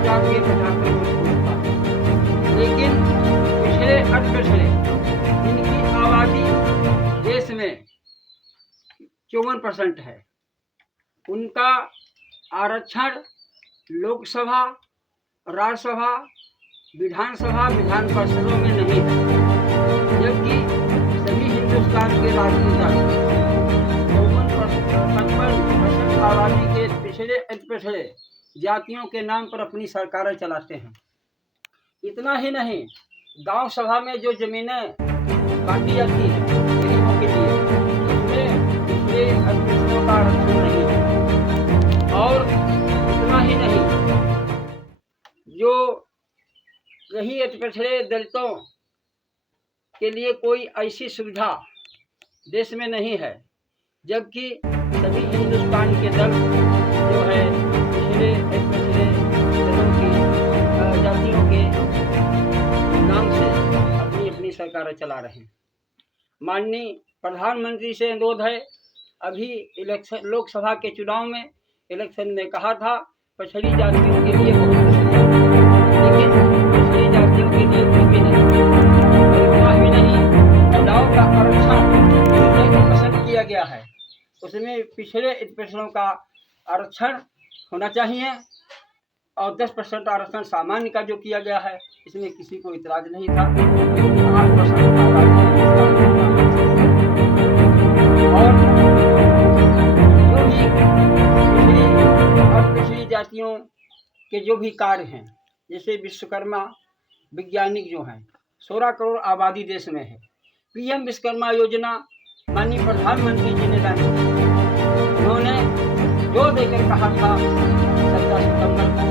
आज़ाद हुए 75 वर्ष हो चुका, लेकिन पिछले अठ-पिछले इनकी आबादी देश में 54% है। उनका आरक्षण लोकसभा, राज्यसभा, विधानसभा, विधान परिषदों में नहीं है, जबकि सभी हिंदुस्तान के राजनेता 55% आबादी के पिछड़े जातियों के नाम पर अपनी सरकारें चलाते हैं। इतना ही नहीं, गांव सभा में जो जमीनें बांटी जाती हैं गरीबों के लिए, उसमें पिछड़े अल्पसंख्यकों का आरक्षण नहीं है। और इतना ही नहीं, जो रही पिछड़े दलितों के लिए कोई ऐसी सुविधा देश में नहीं है, जबकि सभी हिंदुस्तान के दल जो है पिछड़े दलों की जातियों के नाम से अपनी अपनी सरकारें चला रहे हैं। माननीय प्रधानमंत्री से अनुरोध है, अभी इलेक्शन लोकसभा के चुनाव में इलेक्शन में कहा था पिछड़ी जातियों के लिए बहुत कुछ किया, लेकिन पिछड़ी जातियों के लिए कुछ भी नहीं। इतना ही नहीं, महिलाओं का आरक्षण जो पसंद किया गया है, उसमें पिछड़े पिछड़ों का आरक्षण होना चाहिए और 10% आरक्षण सामान्य का जो किया गया है, इसमें किसी को इतराज नहीं था। 8% और जो भी पिछड़ी जातियों के जो भी कार्य हैं, जैसे विश्वकर्मा वैज्ञानिक जो हैं, 16 करोड़ आबादी देश में है। पीएम विश्वकर्मा योजना माननीय प्रधानमंत्री जी ने लानी, उन्होंने जो देकर कहा था 17 सितंबर को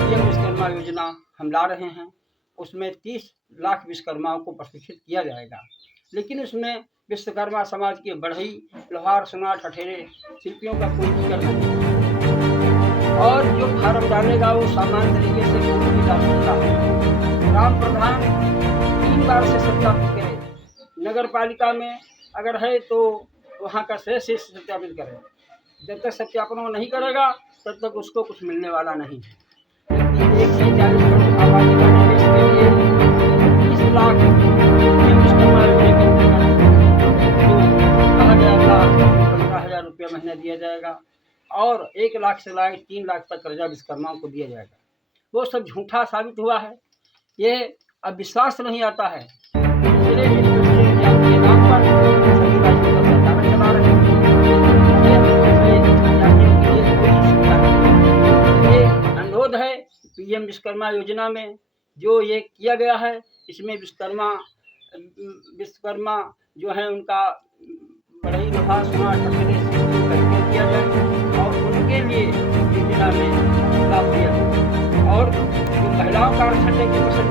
पीएम विश्वकर्मा योजना हम ला रहे हैं, उसमें 30 लाख विश्वकर्माओं को प्रशिक्षित किया जाएगा। लेकिन उसमें विश्वकर्मा समाज के बढ़ई, लोहार, सुनार, ठठेरे शिल्पियों का कोई जिक्र नहीं, और जो फार्म डालेगा वो सामान्य तरीके से कोई भी डाल सकता है। ग्राम प्रधान 3 बार से सत्यापित करे, नगर पालिका में अगर है तो वहाँ का शेष सत्यापित करे। जब तक सत्यापन वो नहीं करेगा तब तक उसको कुछ मिलने वाला नहीं है। 140 करोड़ आबादी वाले देश के लिए 30 लाख विश्वकर्मा योजना के अंतर्गत जो कहा गया था 15,000 रुपया महीना दिया जाएगा और 1 लाख से लाकर 3 लाख तक कर्जा विश्वकर्माओं को दिया जाएगा, वो सब झूठा साबित हुआ है। ये अब विश्वास नहीं आता है। नाम पर सभी राजनीतिक सरकारें चला रहे हैं, ये अनुरोध है पीएम विश्वकर्मा योजना में जो ये किया गया है, इसमें विश्वकर्मा जो है उनका बढ़ई, लोहा, सोना, ठठेरे किया जाए और उनके लिए योजना में लाभ दिया जाए। और जो महिलाओं का आरक्षण की पसंद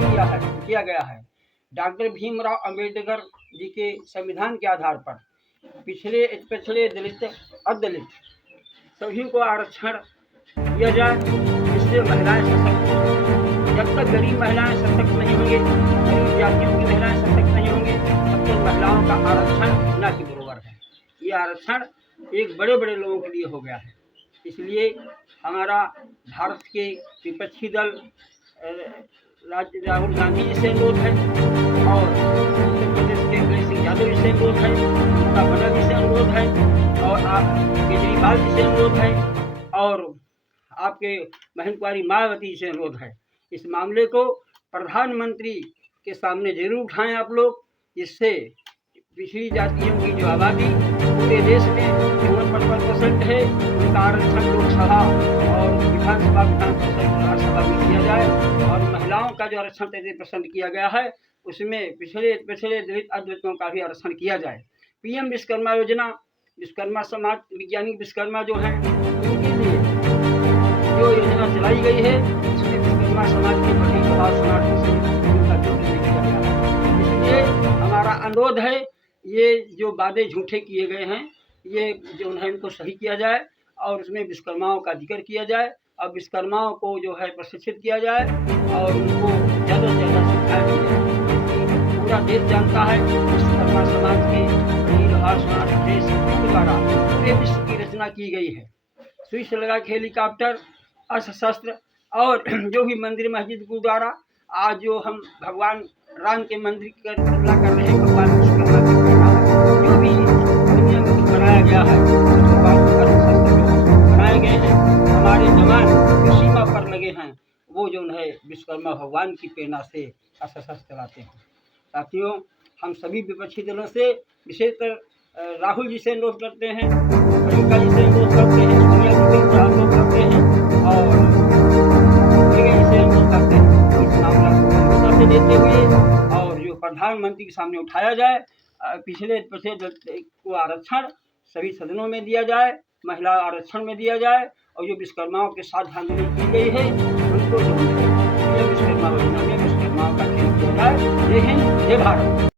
किया गया है, डॉक्टर भीमराव अंबेडकर जी के संविधान के आधार पर पिछड़े दलित, अदलित सभी को आरक्षण दिया जाए, जिससे महिलाएं सशक्त हों। जब तक गरीब महिलाएं सशक्त नहीं होंगी, गरीब जातियों की महिलाएं सशक्त नहीं होंगी, तब तक महिलाओं का आरक्षण न के बराबर है। ये आरक्षण एक बड़े बड़े लोगों के लिए हो गया है। इसलिए हमारा भारत के विपक्षी दल राहुल गांधी जी से अनुरोध है और उत्तर प्रदेश के अखिलेश सिंह यादव जी से अनुरोध है, ममता बनर्जी से अनुरोध है और आप केजरीवाल जी से अनुरोध है और आपके बहन कुमारी मायावती जी से अनुरोध है। इस मामले को प्रधानमंत्री के सामने जरूर उठाएं आप लोग, जिससे पिछड़ी जातियों की जो आबादी पूरे देश में 54% है, उनका आरक्षण लोकसभा और विधानसभा, विधान परिषद, राज्यसभा में किया जाए और महिलाओं का जो आरक्षण 33% किया गया है, उसमें पिछड़े दलित, अदलितों का भी आरक्षण किया जाए। पीएम विश्वकर्मा योजना, विश्वकर्मा समाज, वैज्ञानिक विश्वकर्मा जो हैं, उनके लिए जो योजना चलाई गई है, इसमें विश्वकर्मा समाज के बढ़ई, लोहार, सोनार से उनका जिक्र नहीं किया गया है। इसलिए हमारा अनुरोध है, ये जो वादे झूठे किए गए हैं, ये जो है इनको सही किया जाए और उसमें विश्वकर्माओं का जिक्र किया जाए और विश्वकर्माओं को जो है प्रशिक्षित किया जाए और उनको ज़्यादा से ज़्यादा शिक्षा दी जाए। पूरा देश जानता है विश्वकर्मा समाज के बढ़ई, लोहार, सोनार के द्वारा पूरे विश्व की रचना की गई है। स्विच लगा के हेलीकॉप्टर अस्त्र शस्त्र और जो भी मंदिर मस्जिद गुरुद्वारा, आज जो हम भगवान राम के मंदिर की तुलना कर रहे हैं, भगवान विश्वकर्मा की प्रेरणा है। जो भी दुनिया में कुछ बनाया गया है, कुछ भगवान के अस्त्र शस्त्र जो बनाए गए हैं, हमारे जवान जो सीमा पर लगे हैं, वो जो है विश्वकर्मा भगवान की प्रेरणा से अस्त्र शस्त्र चलाते हैं। साथियों, हम सभी विपक्षी दलों से विशेषकर राहुल जी से अनुरोध करते हैं, प्रियंका जी से अनुरोध करते हैं, सोनिया जी से अनुरोध करते हैं और प्रियंका जी से अनुरोध करते हैं, इस मामला को गंभीरता से लेते हुए और जो प्रधानमंत्री के सामने उठाया जाए, पिछले को आरक्षण सभी सदनों में दिया जाए, महिला आरक्षण में दिया जाए और जो विश्वकर्माओं के साथ धांधली की गई है उनको विश्वकर्मा विश्वकर्माओं का खेल किया जाए। जय हिंद, जय भारत।